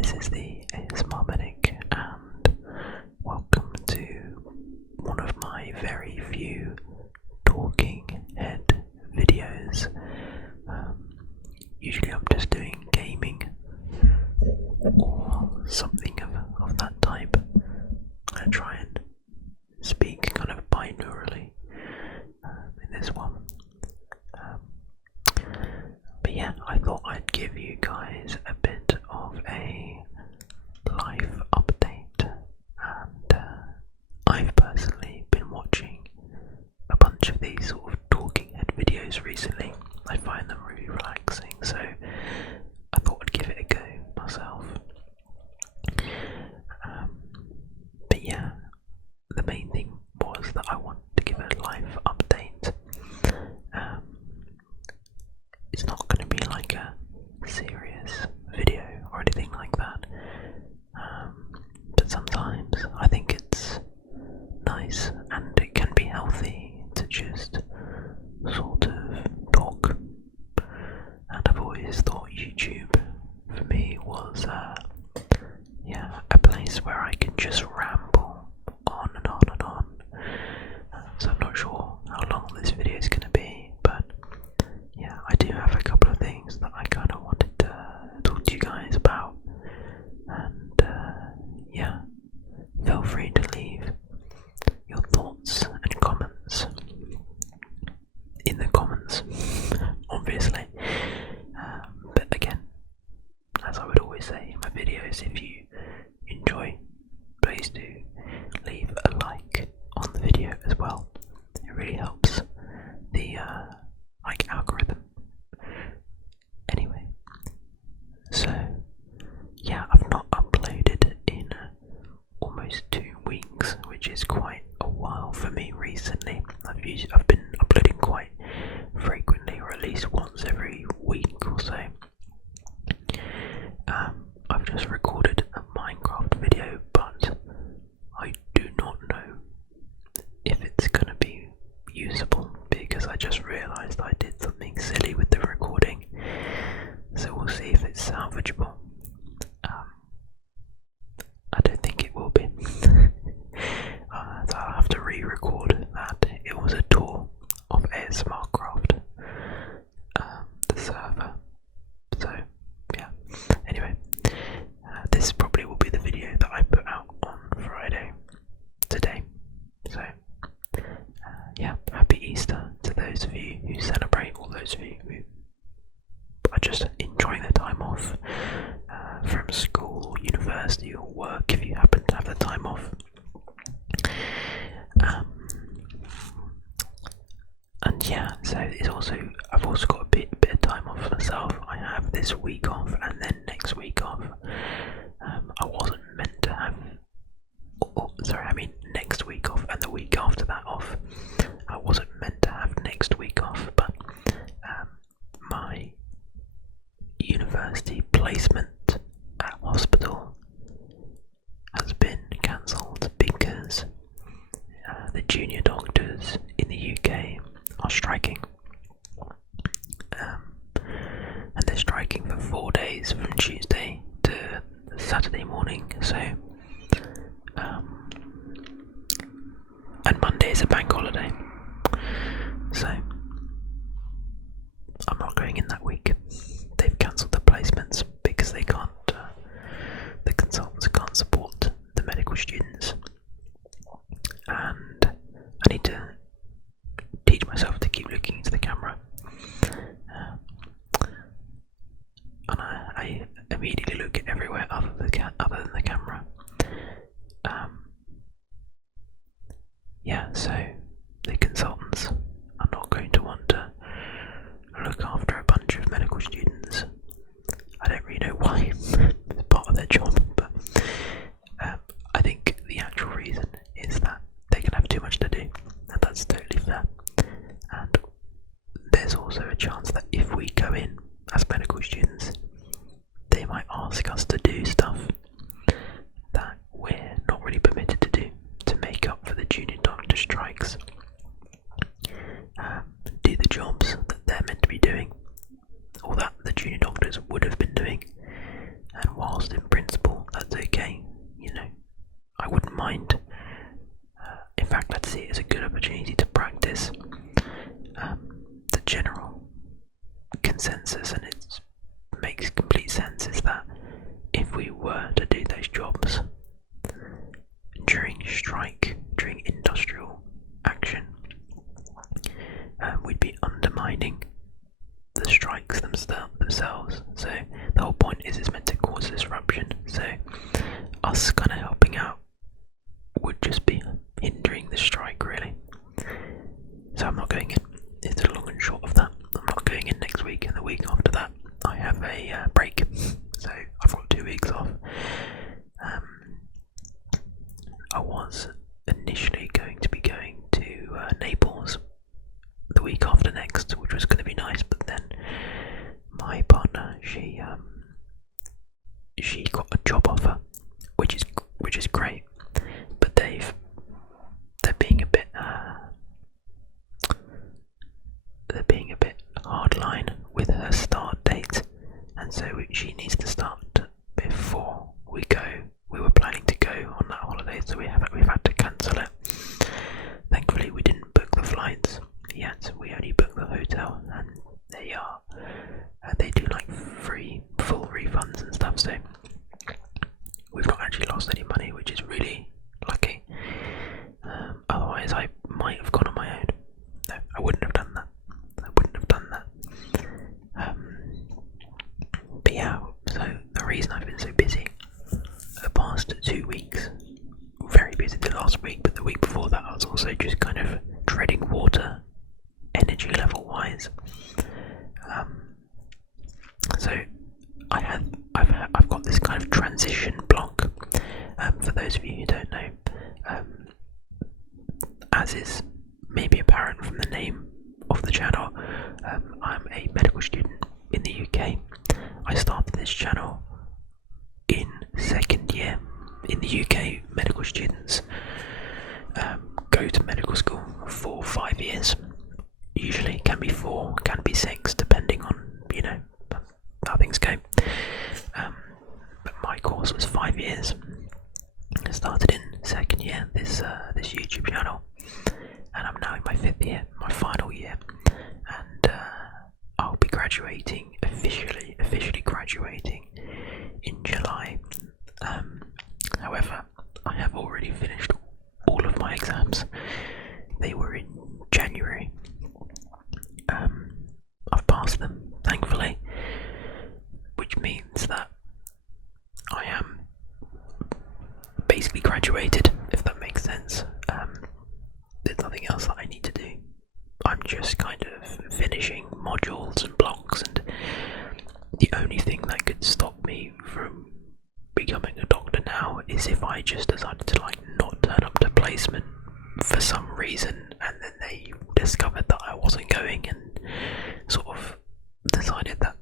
This is the ASMRMedic, and welcome to one of my very few talking head videos. Usually I'm just doing gaming or something of that type. I try and speak kind of binaurally in this one. But yeah, I thought I'd give you guys a bit of a life update, and I've personally been watching a bunch of these sort of talking head videos recently. I find them really relaxing, so I thought I'd give it a go myself. But yeah, the main thing was that I wanted to give a life update. It's not going to be like a serious video or anything like that, but sometimes I think it's nice and it can be healthy to just sort of talk. And I've always thought YouTube for me was a place where I can just ramble on and on and on. So I'm not sure how long this video is going to be, but yeah, I do have a couple of things that I kind of wanted to talk to you guys about, and yeah, feel free to leave your thoughts and comments in the comments, obviously. But again, as I would always say in my videos, if you enjoy, please do leave a like on the video as well. It really helps the algorithm. Anyway, so yeah, I've not uploaded in almost 2 weeks, which is quite a while for me recently. I've been uploading quite frequently, or at least once every week or so. I've just recorded a Minecraft video, but I do not know if it's gonna be usable, because I just realised I did something silly with the recording, so we'll see if it's salvageable. I don't think it will be. So I'll have to re-record that. It was a tour of ASMRcraft, the server. So yeah, anyway, this probably will be the video that I put out on Friday today. So yeah, happy Easter to those of you who celebrate, all those of you who are just enjoying the time off from school, university or work, if you happen to have the time off. And yeah, so I've also got a bit of time off for myself. I have this week off and then next week off. I wasn't meant to have, next week off and the week after that off. I wasn't meant to have next week off, but my university placement at hospital has been cancelled because the junior doctors in the UK are striking, and they're striking for 4 days from Tuesday to Saturday morning. So and Monday is a bank holiday, so I'm not going in that week. They've cancelled the placements because they can't, the consultants can't support the medical students, and I need to teach myself to keep looking into the camera, and I immediately look everywhere other than the camera. Yeah, so the consultants are not going to want to look after a bunch of medical students. I don't really know why. It's part of their job, but I think the actual reason is that they can have too much to do, and that's totally fair. And there's also a chance that if we go in as medical students, they might ask us to do stuff that we're not really permitted to do to make up for the junior doctor strikes. consensus, and it makes complete sense, is that if we were to do those jobs during industrial action, we'd be undermining the strikes themselves. So the whole point is it's meant to cause disruption. So us kind of helping out would just be hindering the strike, really. So I'm not going in. It's the long and short of that. I'm not going in next week, and the week after that I have a break. So I've got 2 weeks off. I was initially going to be going to Naples the week after next, which was going to be nice, but then my partner, she got a job offer, which is great, but they're being a bit hardline with her start date, and so she needs to start before we go. We were planning to go on that holiday, so we've had to cancel it. Thankfully, we didn't book the flights yet. We only booked the hotel, and they do like full refunds and stuff. So we've not actually lost any money, which is really lucky. Otherwise, I might have gone on my own. No, I wouldn't have done that. But yeah, so the reason I've been so busy the past 2 weeks, very busy the last week, but the week before that I was also just kind of treading water, energy level wise. So I've got this kind of transition block. For those of you who don't know, as is maybe apparent from the name of the channel, I'm a medical student in the UK. I started this channel in second year. In the UK, medical students go to medical school for 5 years. Usually can be 4, can be 6, depending on how things go. But my course was 5 years. I started in second year this YouTube channel, and I'm now in my 5th year, my final year, and I'll be graduating officially graduating in July. However, I have already finished all of my exams. They were in January. I've passed them, thankfully, which means that I am basically graduated, if that makes sense. There's nothing else that I need to do. I'm just kind of finishing modules and blocks, and the only thing that could stop me from becoming a doctor now is if I just decided to not turn up to placement for some reason, and then they discovered that I wasn't going and sort of decided that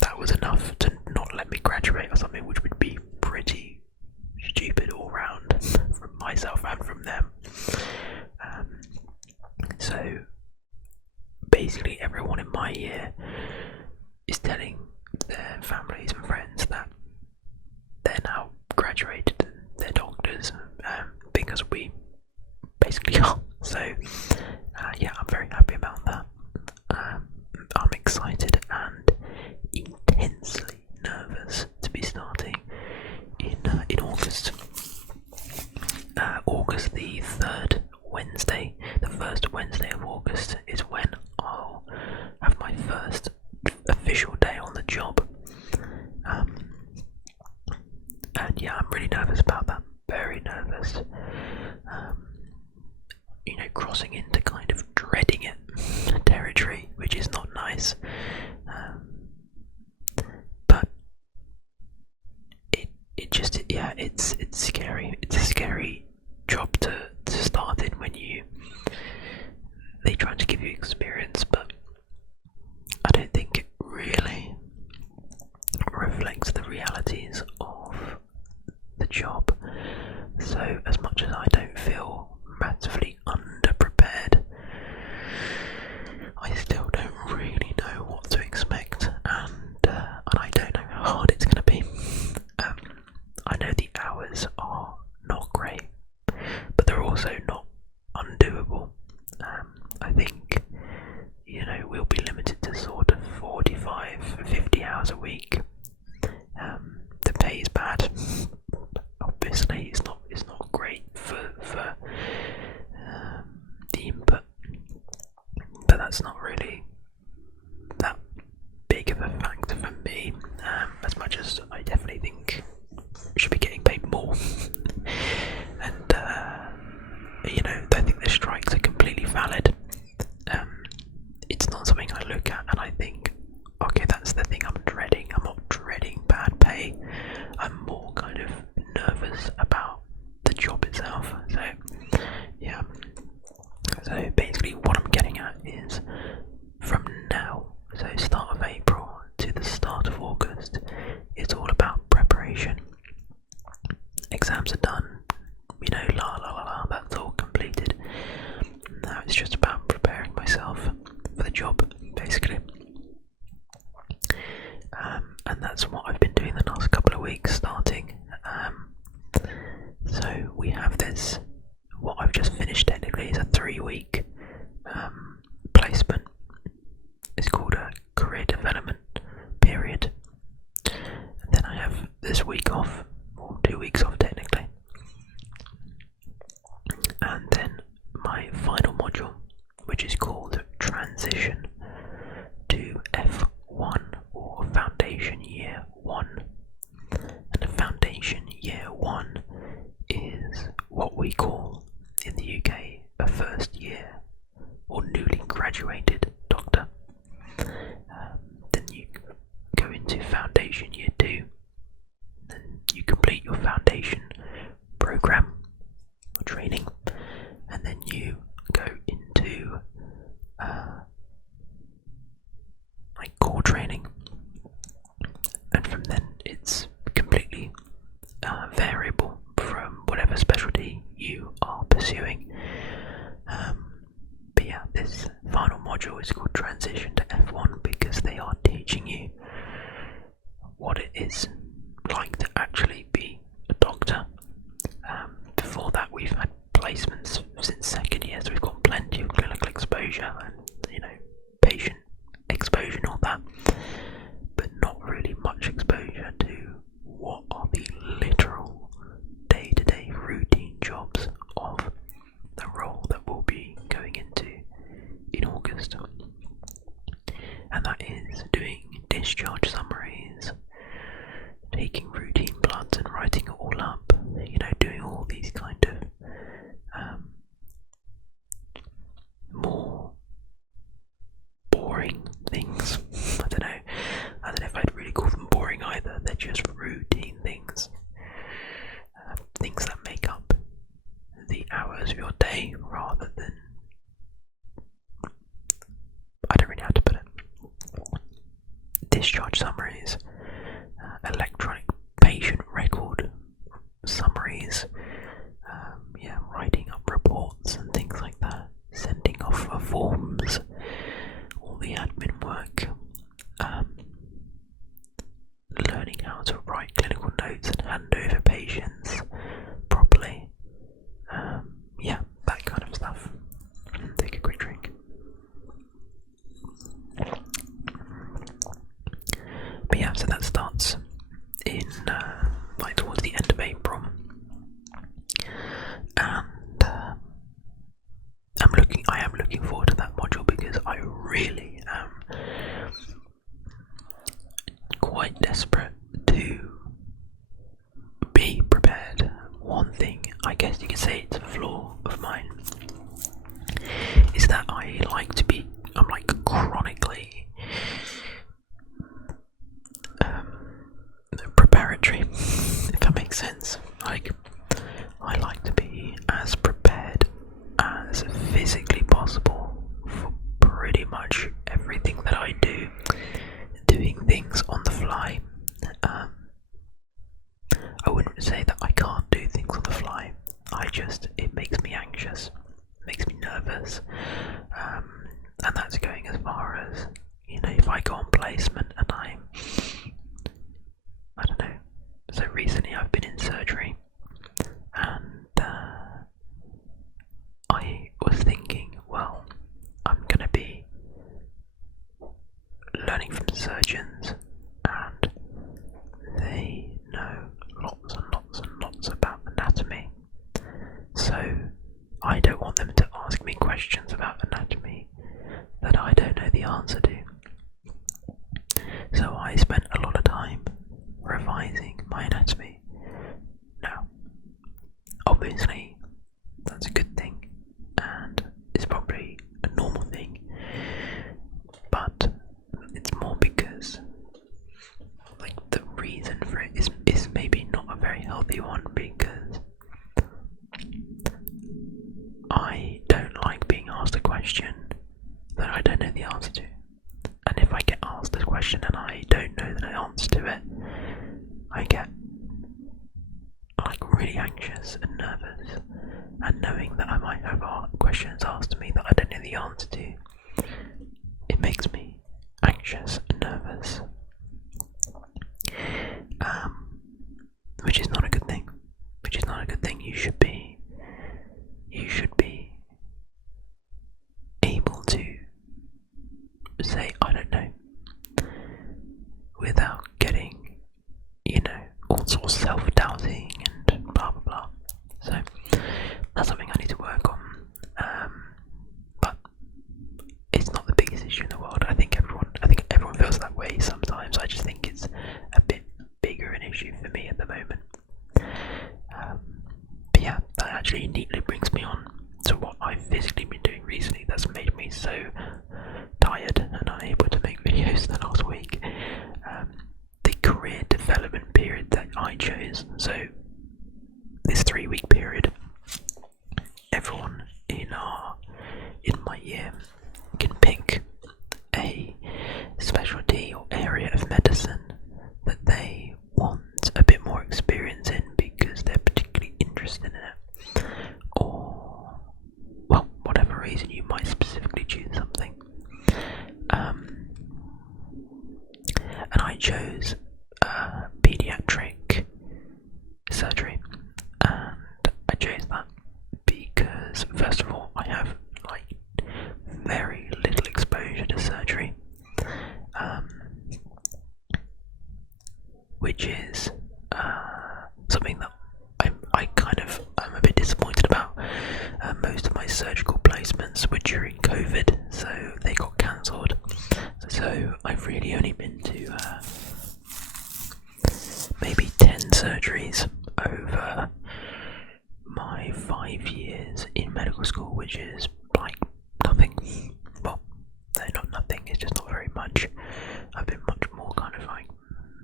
that was enough to not let me graduate or something, which would be pretty stupid all round from myself and from them. So basically everyone in my year is telling their families and friends that they're now graduated and they're doctors, because we basically are. So yeah, I'm very happy about that. I'm excited and intensely nervous to be starting in August. August the 3rd Wednesday, the first Wednesday of August is when I'll have my first official day on the job. And yeah, I'm really nervous about that, very nervous. Crossing into kind of dreading it territory, which is not nice. But it's scary. It's a scary job to start in when they try to give you experience, but I don't think it really reflects the realities of the job. So as much as I don't feel massively underprepared, I still don't really know what to expect, and I don't know how hard it's going to be. I know the hours are not great, but they're also not undoable. I think hours a week. The pay is bad. Obviously, it's not great for the input, but that's not really that big of a factor for me. As much as I definitely think I should be getting paid more, and I think the strikes are completely valid. It's not something I look at and I think, okay, that's the thing I'm dreading. I'm not dreading bad pay. I'm more kind of nervous about the job itself. So, yeah. So basically what I'm getting at is from now, so start of April to the start of August, it's all about preparation. Exams are done, that's all completed. Now it's just about preparing myself for the job, basically. And that's what I've been doing the last couple of weeks, starting. So we have this, what I've just finished technically is a 3-week placement. It's called a career development period. And then I have this week off, or 2 weeks off technically. And then my final module, which is called Transition to F1, or Foundation Year 1. And the Foundation Year 1 is what we call in the UK a first year or newly graduated doctor. Then you go into Foundation Year 2, then you complete your foundation program or training, and then you go into like core training, and from then it's completely variable from whatever specialty you are pursuing. But yeah, this final module is called Transition to F1 because they are teaching you what it is like to actually be a doctor. Before that, we've had placements since second year, so we've got plenty of clinical exposure and patient exposure and all that, but not really much exposure to what are the literal day-to-day routine jobs of the role that we'll be going into in August. And that is doing discharge summaries, taking routine bloods and writing it all up, doing all these kind of more boring things. I don't know if I'd really call them boring either. They're just routine things, things that make up the hours of your day rather than, I don't really know how to put it. Discharge summaries, electronic patient record summaries, writing up reports and things like that, sending off forms, all the admin work, learning how to write clinical notes and hand over patients properly, that kind of stuff. Take a quick drink. But yeah, so that starts in towards the end of April, and I am looking forward to that module because I really am quite desperate to be prepared. One thing, I guess you could say it's a flaw of mine, is that I'm chronically preparatory, if that makes sense. I like to be as prepared as physically possible for pretty much everything that I do, doing things on the fly. I wouldn't say that I can't do things on the fly, it makes me anxious, makes me nervous, and that's going as far as, if I go on placement and I don't know, so recently I've been in surgery, and I was thinking, well, I'm going to be learning from surgeons I spent a lot of time revising my anatomy. Now, obviously, that's a good thing, and it's probably a normal thing, but it's more because, like, the reason for it is maybe not a very healthy one, because I don't like being asked a question that I don't know the answer to. And if I get asked a question and I don't know the answer to it, I get like really anxious and nervous. And knowing that I might have questions asked to me that I don't know the answer to, it makes me anxious and nervous. Which is not a good thing. Which is not a good thing. You should be able to say I don't know without getting, all sorts of self-doubting and blah blah blah. So that's something I need to work on. But it's not the biggest issue in the world. I think everyone feels that way sometimes. I just think it's a bit bigger an issue for me at the moment. But yeah, that actually neatly brings me on to what I've physically been doing recently that's made me so tired and unable to make videos the last week. The career development period that I chose. So this 3-week period, everyone in my year can pick a specialty or area of medicine that they want a bit more experience in because they're particularly interested in it, or well, whatever reason you might specifically choose something. And I chose pediatric surgery, and I chose that because first of all I have like very little exposure to surgery, which is something that I'm a bit disappointed about. Most of my surgical placements were during COVID, so they got cancelled. So I've really only been to maybe 10 surgeries over my 5 years in medical school, which is like nothing. Well, no, not nothing, it's just not very much. I've been much more kind of like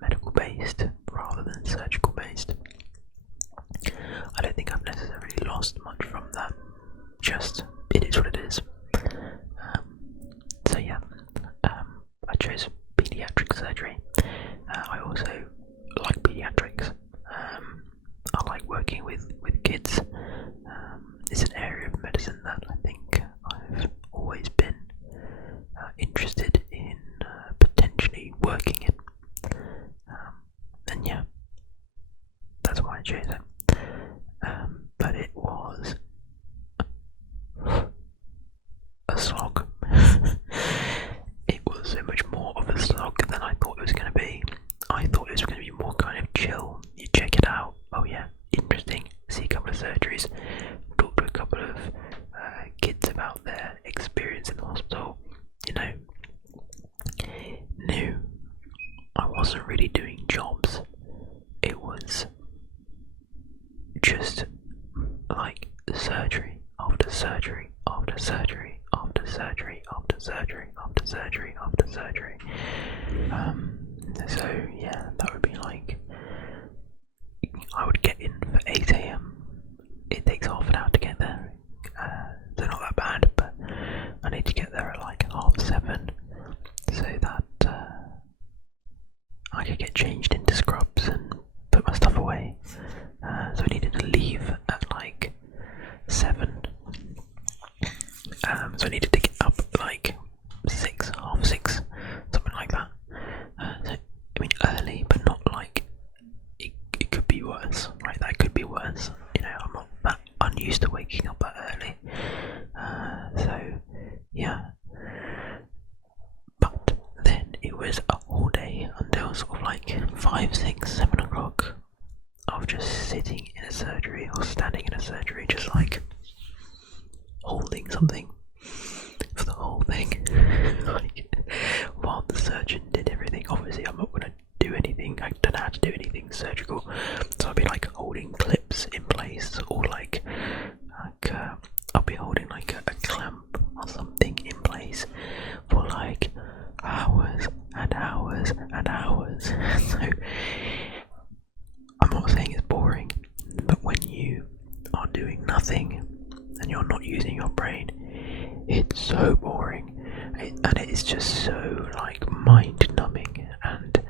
medical based rather than surgical based. I don't think I've necessarily lost much from that, just it is what it is. So yeah, I chose pediatric surgery. I also like pediatrics. I like working with kids. It's an area of medicine that I think I've always been interested in potentially working in. And yeah, that's why I chose it. But it was a slog. It was so much more of a slog than I thought it was going to be. I thought it was going to be more kind of chill. You check it out. Oh yeah, interesting. See a couple of surgeries. Talk to a couple of kids about their experience in the hospital. Knew I wasn't really doing jobs. It was just like surgery after surgery after surgery after surgery after surgery after surgery after surgery. So yeah, that would be like I would get in for 8 AM. It takes half an hour to get there. So not that bad, but I need to get there at like 7:30 so that I could get changed into scrubs and put my stuff away. So I needed to leave at like 7. So I needed to get up at like 6, half 6, something like that. So, I mean early, but not like it could be worse, right? That could be worse. I'm not that unused to waking up that early. So yeah. But then it was a whole day until sort of like 5, 6, 7 o'clock of just sitting in a surgery or standing in a surgery, just like holding something for the whole thing. Like, while the surgeon did everything. Obviously I'm not going had to do anything surgical. So I'll be like holding clips in place, or like I'll be holding like a clamp or something in place for like hours and hours and hours. So I'm not saying it's boring, but when you are doing nothing and you're not using your brain, it's so boring, and it is just so like mind numbing, and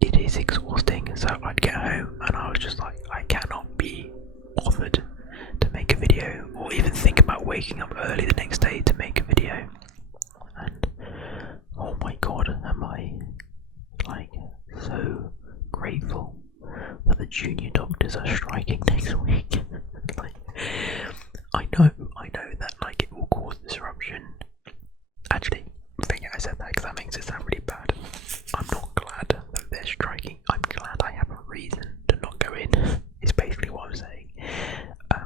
it is exhausting. So I'd get home and I was just like, I cannot be bothered to make a video, or even think about waking up early the next day to make a video. And oh my god, am I like so grateful that the junior doctors are striking next week. Like, I know that like it will cause disruption. Actually, forget I said that because that makes it sound really bad. I'm not glad that they're striking. I'm glad I have a reason to not go in. Is basically what I'm saying.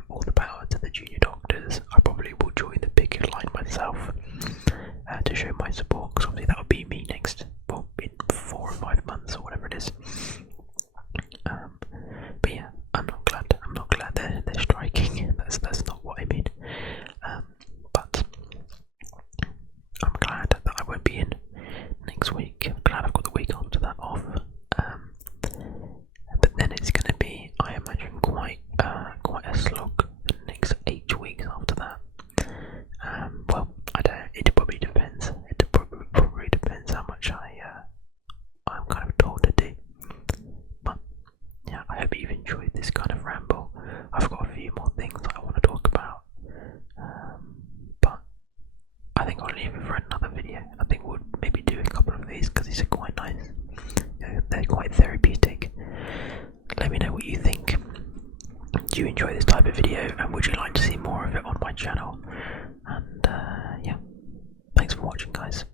All the power to the junior doctors. I probably will join the picket line myself to show my support, because obviously that would be me next, well, in 4 or 5 months or whatever it is. But yeah, I'm not glad they're striking. That's not what I mean. But I'm glad that I won't be in next week. I'm glad I've got the week after that off. But then it's going to be, I imagine, quite a slog the next 8 weeks after that. Well, I don't. It probably depends. It probably depends how much I'm kind of told to do. But yeah, I hope you've enjoyed this kind of ramble. I've got a few more things that I want to talk about, but I think I'll leave it for another video. I think we'll maybe do a couple of these because these are quite nice. They're quite therapeutic. Let me know what you think. Do you enjoy this type of video, and would you like to see more of it on my channel? And yeah, thanks for watching, guys.